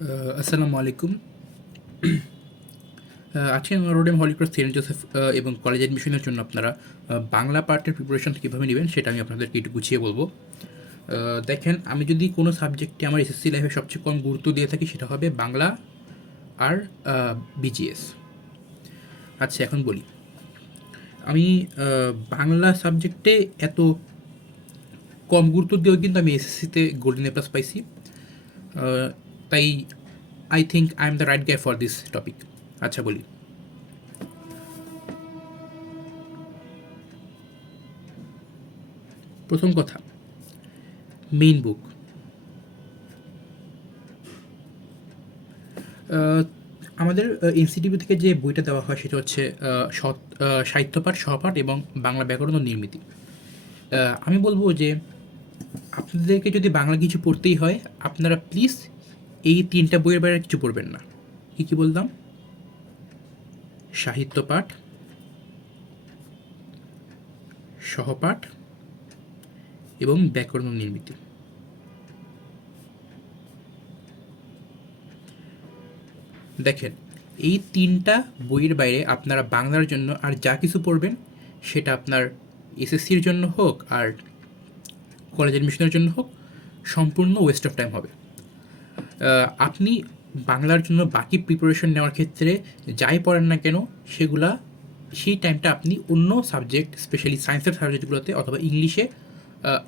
আসসালামু আলাইকুম। আজকে Notre Dame Holy Cross Saint Joseph এবং কলেজ অ্যাডমিশনের জন্য আপনারা বাংলা পার্টের প্রিপারেশন কীভাবে নেবেন সেটা আমি আপনাদেরকে একটু গুছিয়ে বলবো। দেখেন, আমি যদি কোনো সাবজেক্টে আমার এসএসসি লাইফে সবচেয়ে কম গুরুত্ব দিয়ে থাকি সেটা হবে বাংলা আর বিজিএস। আচ্ছা, এখন বলি, আমি বাংলা সাবজেক্টে এত কম গুরুত্ব দিয়েও কিন্তু আমি এসএসসিতে গোল্ডেন এ প্লাস পাইছি। তাই I think I am the right guy for this topic. আচ্ছা, বলি, প্রথম কথা, মেইন বুক। আমাদের এনসিটিভি থেকে যে বইটা দেওয়া হয় সেটা হচ্ছে সাহিত্যপাঠ, সহপাঠ এবং বাংলা ব্যাকরণ ও নির্মিতি। আমি বলবো যে আপনাদেরকে যদি বাংলা কিছু পড়তেই হয়, আপনারা প্লিজ এই তিনটা বইয়ের বাইরে কিছু পড়বেন না। কী কী বললাম? সাহিত্যপাঠ, সহপাঠ এবং ব্যাকরণ ও নির্মিতি। দেখেন, এই তিনটা বইয়ের বাইরে আপনারা বাংলার জন্য আর যা কিছু পড়বেন সেটা আপনার এসএসসির জন্য হোক আর কলেজ অ্যাডমিশনের জন্য হোক, সম্পূর্ণ ওয়েস্ট অফ টাইম হবে। আপনি বাংলার জন্য বাকি প্রিপারেশন নেওয়ার ক্ষেত্রে যাই পড়েন না কেন, সেই টাইমটা আপনি অন্য সাবজেক্ট, স্পেশালি সায়েন্সের সাবজেক্টগুলোতে অথবা ইংলিশে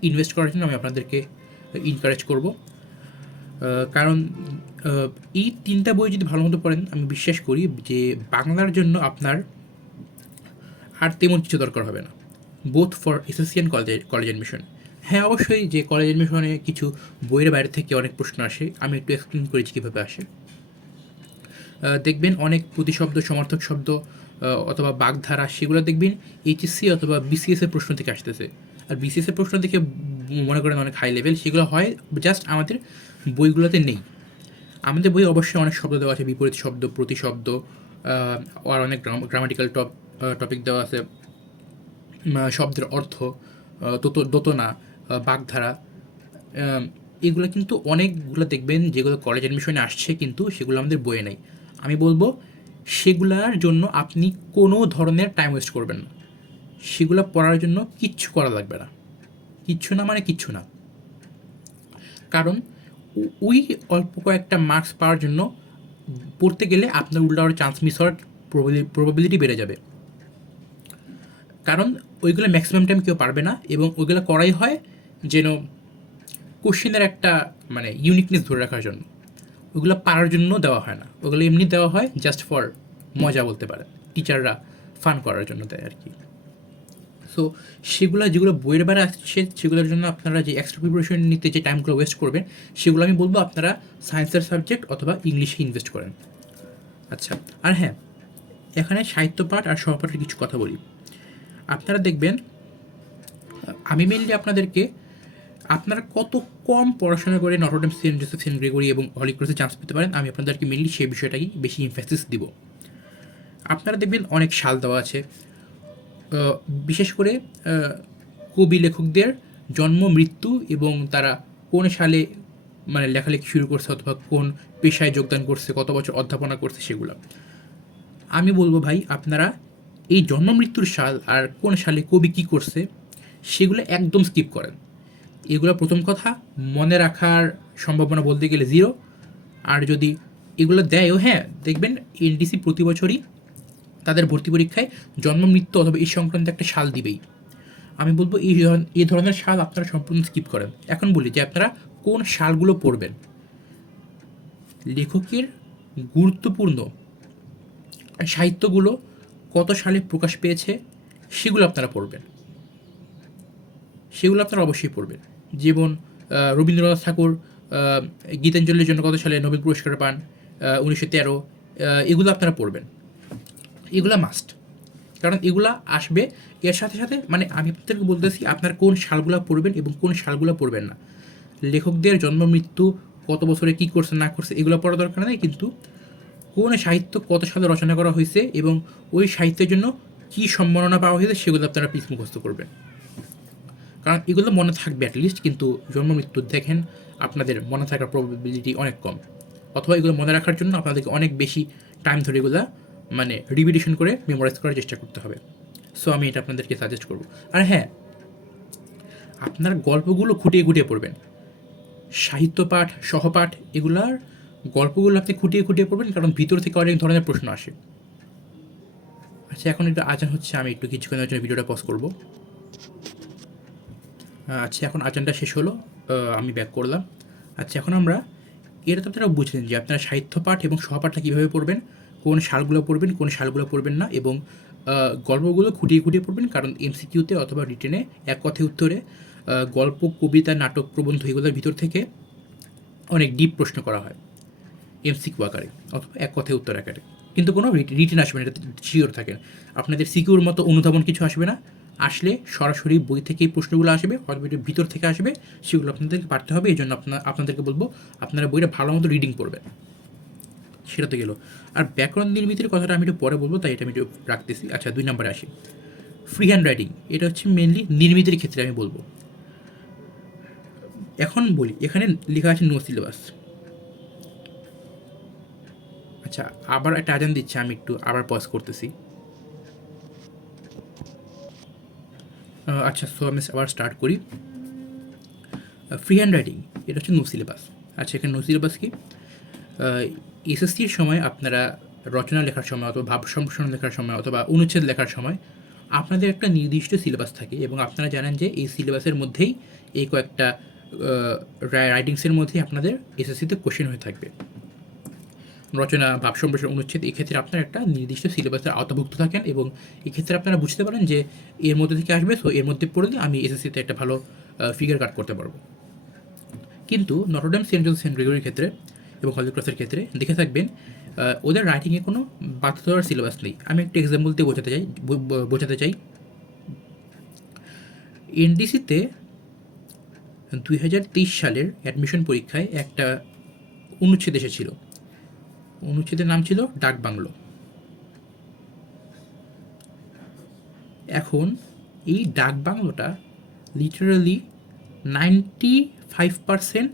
ইনভেস্ট করার জন্য আমি আপনাদেরকে এনকারেজ করব। কারণ এই তিনটা বই যদি ভালো মতো পড়েন, আমি বিশ্বাস করি যে বাংলার জন্য আপনার আর তেমন কিছু দরকার হবে না, both for SSC and college admission. হ্যাঁ, অবশ্যই যে কলেজ অ্যাডমিশনে কিছু বইয়ের বাইরে থেকে অনেক প্রশ্ন আসে, আমি একটু এক্সপ্লেন করেছি কীভাবে আসে। দেখবেন অনেক প্রতিশব্দ, সমার্থক শব্দ অথবা বাগধারা, সেগুলো দেখবেন এইচএসসি অথবা বিসিএসের প্রশ্ন থেকে আসতেছে। আর বিসিএসের প্রশ্ন থেকে মনে করেন অনেক হাই লেভেল, সেগুলো হয় জাস্ট আমাদের বইগুলোতে নেই। আমাদের বই অবশ্যই অনেক শব্দ দেওয়া আছে, বিপরীত শব্দ, প্রতিশব্দ, আর অনেক গ্রামাটিক্যাল টপিক দেওয়া আছে, শব্দের অর্থ, দোতনা, বাগধারা, এগুলো কিন্তু অনেকগুলো দেখবেন যেগুলো কলেজ অ্যাডমিশনে আসছে কিন্তু সেগুলো আমাদের বইয়ে নেই। আমি বলবো সেগুলার জন্য আপনি কোনো ধরনের টাইম ওয়েস্ট করবেন না। সেগুলো পড়ার জন্য কিচ্ছু করা লাগবে না, কিচ্ছু না মানে কিচ্ছু না। কারণ ওই অল্প কয়েকটা মার্কস পাওয়ার জন্য পড়তে গেলে আপনার উল্টা আরও চান্স মিস হওয়ার প্রবাবিলিটি বেড়ে যাবে। কারণ ওইগুলো ম্যাক্সিমাম টাইম কেউ পারবে না, এবং ওইগুলো করাই হয় যেন কোশ্চেনের একটা মানে ইউনিকনেস ধরে রাখার জন্য। ওইগুলো পারার জন্য দেওয়া হয় না, ওগুলো এমনি দেওয়া হয় জাস্ট ফর মজা বলতে পারেন, টিচাররা ফান করার জন্য দেয় আর কি। সো সেগুলো যেগুলো বইয়ের বাইরে আসছে সেগুলোর জন্য আপনারা যে এক্সট্রা প্রিপারেশন নিতে যে টাইমগুলো ওয়েস্ট করবেন, সেগুলো আমি বলবো আপনারা সায়েন্সের সাবজেক্ট অথবা ইংলিশে ইনভেস্ট করেন। আচ্ছা, আর হ্যাঁ, এখানে সাহিত্যপাঠ আর সহপাঠের কিছু কথা বলি। আপনারা দেখবেন, আমি মেনলি আপনাদেরকে আপনারা কত কম পড়াশোনা করে Notre Dame, Saint Joseph, Saint Gregory এবং হলি ক্রসে চান্স পেতে পারেন, আমি আপনাদেরকে মেনলি সেই বিষয়টাই বেশি এমফ্যাসিস দিব। আপনারা দেখবেন অনেক সাল দেওয়া আছে, বিশেষ করে কবি লেখকদের জন্ম, মৃত্যু এবং তারা কোন সালে মানে লেখালেখি শুরু করছে অথবা কোন পেশায় যোগদান করছে, কত বছর অধ্যাপনা করছে, সেগুলো আমি বলবো ভাই আপনারা এই জন্ম মৃত্যুর সাল আর কোন সালে কবি কী করছে সেগুলো একদম স্কিপ করেন। এগুলো প্রথম কথা, মনে রাখার সম্ভাবনা বলতে গেলে জিরো। আর যদি এগুলো দেয়ও, হ্যাঁ দেখবেন এনডিসি প্রতি বছরই তাদের ভর্তি পরীক্ষায় জন্ম, মৃত্যু অথবা এই সংক্রান্ত একটা সাল দিবেই। আমি বলবো এই ধরনের সাল আপনারা সম্পূর্ণ স্কিপ করেন। এখন বলি যে আপনারা কোন সালগুলো পড়বেন। লেখকের গুরুত্বপূর্ণ সাহিত্যগুলো কত সালে প্রকাশ পেয়েছে সেগুলো আপনারা পড়বেন, সেগুলো আপনারা অবশ্যই পড়বেন। যেমন রবীন্দ্রনাথ ঠাকুর গীতাঞ্জলির জন্য কত সালে নোবেল পুরস্কার পান, 1913, এগুলো আপনারা পড়বেন, এগুলো মাস্ট। কারণ এগুলা আসবে এর সাথে সাথে, মানে আমি আপনাদেরকে বলতেছি আপনার কোন সালগুলো পড়বেন এবং কোন সালগুলো পড়বেন না। লেখকদের জন্ম, মৃত্যু, কত বছরে কী করছে না করছে এগুলো পড়া দরকার নেই, কিন্তু কোন সাহিত্য কত সালে রচনা করা হয়েছে এবং ওই সাহিত্যের জন্য কী সম্মাননা পাওয়া হয়েছে সেগুলো আপনারা প্লিজ মুখস্থ করবেন। কারণ এগুলো মনে থাকবে অ্যাটলিস্ট, কিন্তু জন্ম, মৃত্যু দেখেন আপনাদের মনে থাকার প্রবাবিলিটি অনেক কম। অথবা এগুলো মনে রাখার জন্য আপনাদেরকে অনেক বেশি টাইম ধরে এগুলো মানে রিপিটেশন করে মেমোরাইজ করার চেষ্টা করতে হবে। সো আমি এটা আপনাদেরকে সাজেস্ট করবো। আর হ্যাঁ, আপনার গল্পগুলো খুঁটিয়ে খুঁটিয়ে পড়বেন। সাহিত্য পাঠ, সহপাঠ, এগুলার গল্পগুলো আপনি খুঁটিয়ে খুঁটিয়ে পড়বেন, কারণ ভিতর থেকে অনেক ধরনের প্রশ্ন আসে। আচ্ছা, এখন একটু আজান হচ্ছে, আমি একটু কিছুক্ষণের জন্য ভিডিওটা পজ করবো। আচ্ছা, এখন আজানটা শেষ হলো, আমি ব্যাক করলাম। আচ্ছা, এখন আমরা এটা তো আপনারা বুঝলেন যে আপনারা সাহিত্য পাঠ এবং সহপাঠটা কীভাবে পড়বেন, কোন সালগুলো পড়বেন, কোন সালগুলো পড়বেন না, এবং গল্পগুলো খুঁটিয়ে খুঁটিয়ে পড়বেন, কারণ এমসিকিউতে অথবা রিটেনে এক কথায় উত্তরে গল্প, কবিতা, নাটক, প্রবন্ধ এগুলোর ভিতর থেকে অনেক ডিপ প্রশ্ন করা হয় এমসিকিউ আকারে অথবা এক কথায় উত্তর আকারে, কিন্তু কোনো রিটেন আসবে না, এটা শিওর থাকেন। আপনাদের সিকিউর মতো অনুধাবন কিছু আসবে না, আসলে সরাসরি বই থেকেই প্রশ্নগুলো আসবে অথবা এটার ভিতর থেকে আসবে, সেগুলো আপনাদেরকে পারতে হবে। এই জন্য আপনাদেরকে বলবো আপনারা বইটা ভালো মতো রিডিং করবেন। সেটা তো গেল। আর ব্যাকরণ নির্মিতির কথাটা আমি একটু পরে বলবো, তাই এটা আমি একটু রাখতেছি। আচ্ছা, 2 নম্বরে আসি, ফ্রি হ্যান্ড রাইটিং। এটা হচ্ছে মেনলি নির্মিতির ক্ষেত্রে আমি বলবো। এখন বলি, এখানে লেখা আছে নো সিলেবাস। আচ্ছা, আবার একটা আজান দিচ্ছে, আমি একটু আবার পজ করতেছি। আচ্ছা, সো আমি আবার স্টার্ট করি। ফ্রি হ্যান্ড রাইটিং এটা হচ্ছে নো সিলেবাস। আচ্ছা, এখানে নো সিলেবাস কি? এসএসসির সময় আপনারা রচনা লেখার সময় অথবা ভাব সম্প্রসারণ লেখার সময় অথবা অনুচ্ছেদ লেখার সময় আপনাদের একটা নির্দিষ্ট সিলেবাস থাকে, এবং আপনারা জানেন যে এই সিলেবাসের মধ্যেই এই কয়েকটা রাইটিংসের মধ্যেই আপনাদের এসএসসিতে কোশ্চেন হয়ে থাকবে। রচনা, ভাব সম্প্রসারণ, অনুচ্ছেদ, এক্ষেত্রে আপনার একটা নির্দিষ্ট সিলেবাসের আওতাভুক্ত থাকেন, এবং এক্ষেত্রে আপনারা বুঝতে পারেন যে এর মধ্যে থেকে আসবে, সো এর মধ্যে পড়লে আমি এসএসসিতে একটা ভালো ফিগার কাট করতে পারবো। কিন্তু নটরডেম সেন্ট জোসেফ সেন্ট গ্রেগরির ক্ষেত্রে এবং হলি ক্রসের ক্ষেত্রে দেখে থাকবেন ওদের রাইটিংয়ে কোনো বাধ্য ধরার সিলেবাস নেই। আমি একটা এক্সাম্পল দিয়ে বোঝাতে চাই। এনডিসিতে 2023 সালের অ্যাডমিশন পরীক্ষায় একটা অনুচ্ছেদ এসেছিল। অনুচ্ছেদের নাম ছিল ডাক বাংলো। এখন এই ডাক বাংলোটা লিটারালি 95%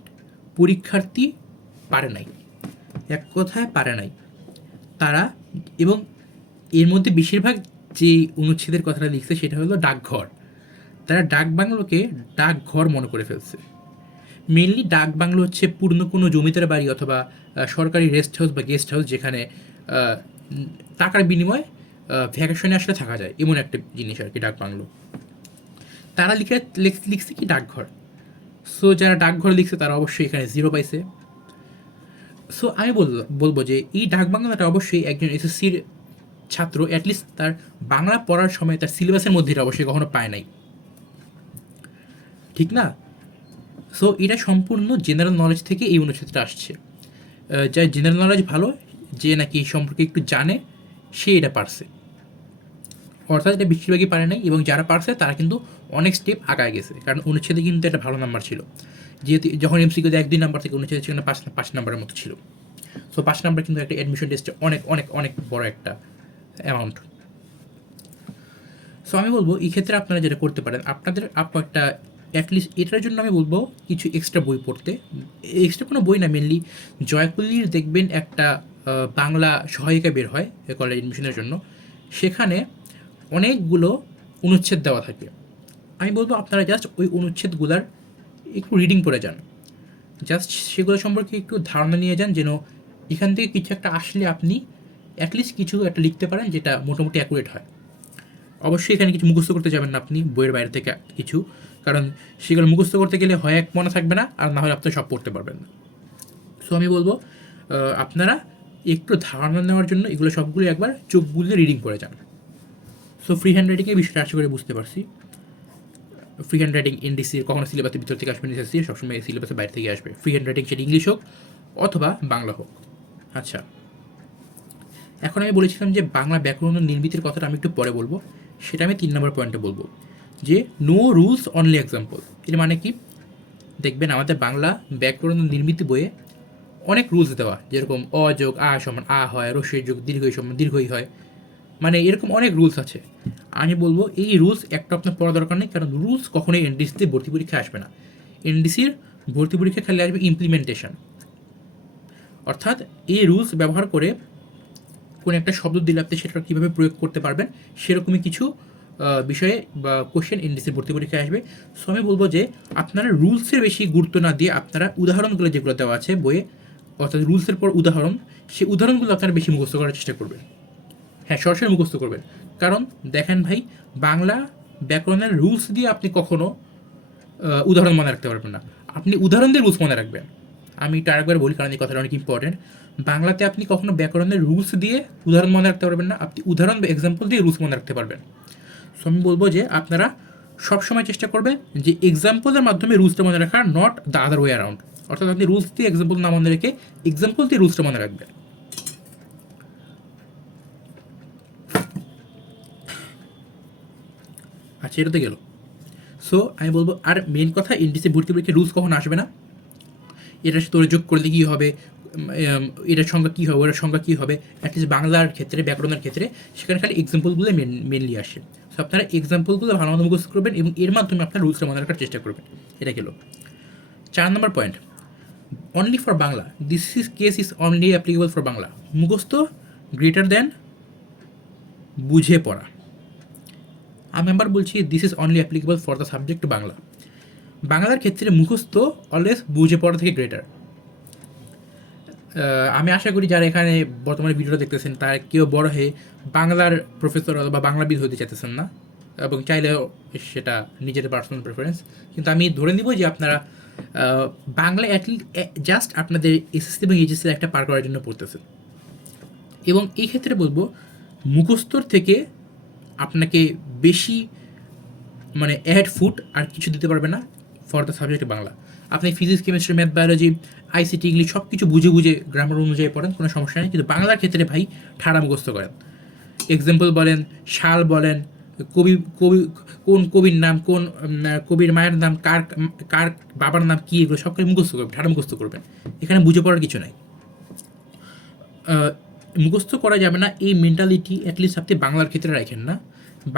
পরীক্ষার্থী পারে নাই, এক কথায় পারে নাই তারা। এবং এর মধ্যে বেশিরভাগ যে অনুচ্ছেদের কথাটা লিখছে সেটা হলো ডাকঘর। তারা ডাক বাংলোকে ডাকঘর মনে করে ফেলছে। মেনলি ডাক বাংলো হচ্ছে পূর্ণ কোনো জমিদার বাড়ি অথবা সরকারি রেস্ট হাউস বা গেস্ট হাউস, যেখানে টাকার বিনিময়ে ভ্যাকেশনে আসলে থাকা যায়, এমন একটা জিনিস আর কি ডাক বাংলো। তারা লিখছে কি ডাকঘর। সো যারা ডাকঘর লিখছে তারা অবশ্যই এখানে 0 পাইছে। সো আমি বলবো যে এই ডাক বাংলাটা অবশ্যই একজন এসএসসির ছাত্র অ্যাটলিস্ট তার বাংলা পড়ার সময় তার সিলেবাসের মধ্যে এটা অবশ্যই কখনো পায় নাই, ঠিক না? সো এটা সম্পূর্ণ জেনারেল নলেজ থেকে এই অনুচ্ছেদটা আসছে। যার জেনারেল নলেজ ভালো, যে নাকি এই সম্পর্কে একটু জানে, সে এটা পারছে। অর্থাৎ এটা বেশিরভাগই পারে নাই, এবং যারা পারছে তারা কিন্তু অনেক স্টেপ আগায় গেছে, কারণ অনুচ্ছেদে কিন্তু একটা ভালো নাম্বার ছিল। যেহেতু যখন এমসিকিউতে 1-2 নাম্বার থেকে অনুচ্ছেদে সেখানে 5 নাম্বারের মতো ছিল। সো 5 নাম্বার কিন্তু একটা অ্যাডমিশন টেস্টে অনেক অনেক অনেক বড় একটা অ্যামাউন্ট। সো আমি বলবো এই ক্ষেত্রে আপনারা যেটা করতে পারেন, আপনাদের একটা অ্যাটলিস্ট এটার জন্য আমি বলবো কিছু এক্সট্রা বই পড়তে। এক্সট্রা কোনো বই না, মেনলি জয়কল্লির দেখবেন একটা বাংলা সহায়িকা বের হয় কলেজ অ্যাডমিশনের জন্য, সেখানে অনেকগুলো অনুচ্ছেদ দেওয়া থাকে। আমি বলবো আপনারা জাস্ট ওই অনুচ্ছেদগুলার একটু রিডিং করে যান, জাস্ট সেগুলো সম্পর্কে একটু ধারণা নিয়ে যান, যেন এখান থেকে কিছু একটা আসলে আপনি অ্যাটলিস্ট কিছু একটা লিখতে পারেন যেটা মোটামুটি অ্যাকুরেট হয়। অবশ্যই এখানে কিছু মুখস্থ করতে যাবেন না আপনি বইয়ের বাইরে থেকে কিছু, কারণ সেগুলো মুখস্থ করতে গেলে হয় এক মনে থাকবে না, আর না হলে আপনি সব পড়তে পারবেন না। সো আমি বলবো আপনারা একটু ধারণা নেওয়ার জন্য এগুলো সবগুলো একবার চোখ বুঝে রিডিং করে যান। সো ফ্রি হ্যান্ড রাইটিংয়ের বিষয়টা আশা করে বুঝতে পারছি। ফ্রি হ্যান্ড রাইটিং এনডিসির কখনো সিলেবাসের ভিতর থেকে আসবে না, এসএসসি সবসময় সিলেবাসের বাইরে থেকে আসবে ফ্রি হ্যান্ড রাইটিং, সেটা ইংলিশ হোক অথবা বাংলা হোক। আচ্ছা, এখন আমি বলেছিলাম যে বাংলা ব্যাকরণ নির্মিতির কথাটা আমি একটু পরে বলবো, সেটা আমি 3 নম্বর পয়েন্টে বলবো, যে নো রুলস অনলি এক্সাম্পল। এর মানে কি? দেখবেন আমাদের বাংলা ব্যাকরণ নির্মিতি বইয়ে অনেক রুলস দেওয়া, যেরকম অ যোগ আ সমান আ হয়, রস্যই যোগ দীর্ঘই সমান দীর্ঘই হয়, মানে এরকম অনেক রুলস আছে। আমি বলবো এই রুলস একটা আপনার পড়া দরকার নেই, কারণ রুলস কখনোই এনডিসিতে ভর্তি পরীক্ষায় আসবে না। এনডিসির ভর্তি পরীক্ষা খালি আসবে ইমপ্লিমেন্টেশন, অর্থাৎ এই রুলস ব্যবহার করে কোনো একটা শব্দ দিলে আপনি সেটা কীভাবে প্রয়োগ করতে পারবেন সেরকমই কিছু বিষয়ে বা কোশ্চেন এনডিসির ভর্তি পরীক্ষায় আসবে। সো আমি বলবো যে আপনারা রুলসের বেশি গুরুত্ব না দিয়ে আপনারা উদাহরণগুলো যেগুলো দেওয়া আছে বইয়ে, অর্থাৎ রুলসের পর উদাহরণ, সেই উদাহরণগুলো আপনারা বেশি মুখস্থ করার চেষ্টা করবেন। হ্যাঁ, সরাসরি মুখস্থ করবেন। কারণ দেখেন ভাই, বাংলা ব্যাকরণের রুলস দিয়ে আপনি কখনো উদাহরণ মনে রাখতে পারবেন না, আপনি উদাহরণ দিয়ে রুলস মনে রাখবেন। আমি এটা আরেকবার বলি কারণ এই কথাটা অনেক ইম্পর্টেন্ট। বাংলাতে আপনি কখনো ব্যাকরণের রুলস দিয়ে উদাহরণ মনে রাখতে পারবেন না, আপনি উদাহরণ বা এক্সাম্পল দিয়ে রুলস মনে রাখতে পারবেন। সো আমি বলবো যে আপনারা সবসময় চেষ্টা করবেন যে এক্সাম্পলের মাধ্যমে রুলসটা মনে রাখার, not the other way around. অর্থাৎ আপনি রুলস দিয়ে এক্সাম্পল না মনে রেখে এক্সাম্পল দিয়ে রুলসটা মনে রাখবেন। আচ্ছা, এটা তো গেল। সো আমি বলবো, আর মেন কথা, এনডিসি ভর্তি পরীক্ষায় রুলস কখনো আসবে না। এটার সাথে যোগ করলে কী হবে, এটার সংখ্যা কী হবে, ওটার সংখ্যা কী হবে, অ্যাটলিস্ট বাংলার ক্ষেত্রে, ব্যাকরণের ক্ষেত্রে সেখানে খালি এক্সাম্পলগুলো মেনলি আসে। সো আপনারা এক্সাম্পলগুলো ভালো মতো মুখস্থ করবেন এবং এর মাধ্যমে আপনার রুলসটা মনে রাখার চেষ্টা করবেন। এটা গেল 4 number point, only for Bangla. This is case is only applicable for Bangla. মুখস্থ গ্রেটার দ্যান বুঝে পড়া। আমি আবার বলছি, this is only applicable for the subject Bangla. বাংলার ক্ষেত্রে মুখস্থ অলওয়েজ বুঝে পড়া থেকে গ্রেটার। আমি আশা করি যারা এখানে বর্তমানে ভিডিওটা দেখতেছেন তার কেউ বড় হয়ে বাংলার প্রফেসর অথবা বাংলাবিদ হতে চাইতেছেন না, এবং চাইলেও সেটা নিজের পার্সোনাল প্রেফারেন্স। কিন্তু আমি ধরে নিব যে আপনারা বাংলা অ্যাটলিস্ট জাস্ট আপনাদের এসএসসি এবং এইচএসসির একটা পার করার জন্য পড়তেছেন। এবং এই ক্ষেত্রে বলবো, মুখস্থর থেকে আপনাকে বেশি মানে অ্যাড ফুট আর কিছু দিতে পারবে না ফর দ্য সাবজেক্ট বাংলা। আপনি physics, chemistry, math, biology, ICT, English সব কিছু বুঝে বুঝে গ্রামার অনুযায়ী পড়েন, কোনো সমস্যা নেই। কিন্তু বাংলার ক্ষেত্রে ভাই ঠাড়া মুখস্থ করেন। এক্সাম্পল বলেন, সাল বলেন, কবি কবি কোন কবির নাম, কোন কবির মায়ের নাম, কার কার বাবার নাম কী, এগুলো সব কিছু মুখস্থ করবেন, ঠাড়া মুখস্থ করবেন। এখানে বুঝে পড়ার কিছু নাই। মুখস্থ করা যাবে না এই মেন্টালিটি অ্যাটলিস্ট আপনি বাংলার ক্ষেত্রে রাখেন না।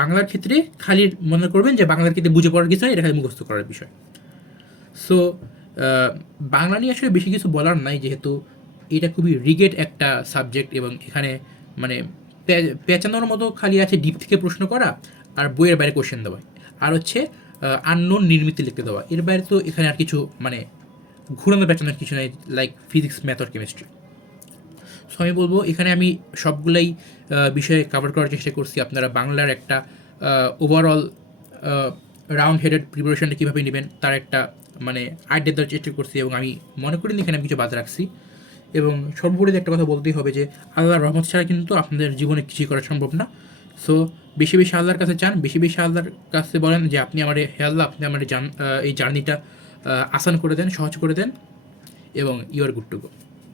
বাংলার ক্ষেত্রে খালি মনে করবেন যে বাংলার ক্ষেত্রে বুঝে পড়ার কিছু নাই, এটা খালি মুখস্থ করার বিষয়। সো বাংলা নিয়ে আসলে বেশি কিছু বলার নাই, যেহেতু এটা খুবই রিগেড একটা সাবজেক্ট এবং এখানে মানে পেঁচানোর মতো খালি আছে ডিপ থেকে প্রশ্ন করা আর বইয়ের বাইরে কোশ্চেন দেওয়া, আর হচ্ছে আননোন নির্মিতি লিখতে দেওয়া। এর বাইরে তো এখানে আর কিছু মানে ঘুরানো পেঁচানোর কিছু নেই, লাইক ফিজিক্স, ম্যাথ আর কেমিস্ট্রি। সো আমি বলবো এখানে আমি সবগুলাই বিষয়ে কভার করার চেষ্টা করছি। আপনারা বাংলার একটা ওভারঅল রাউন্ড হেডেড প্রিপারেশনটা কীভাবে নেবেন তার একটা মানে আইডিয়া দেওয়ার চেষ্টা করছি, এবং আমি মনে করি এখানে আমি কিছু বাদ রাখছি। এবং সর্বোপরি একটা কথা বলতেই হবে যে আল্লাহর রহমত ছাড়া কিন্তু আপনাদের জীবনে কিছুই করা সম্ভব না। সো বেশি বেশি আল্লাহর কাছে চান, বেশি বেশি আল্লাহর কাছে বলেন যে আপনি আমার হে আল্লাহ, আপনি আমার এই জার্নিটা আসান করে দেন, সহজ করে দেন, এবং you are good to go.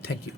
Thank you.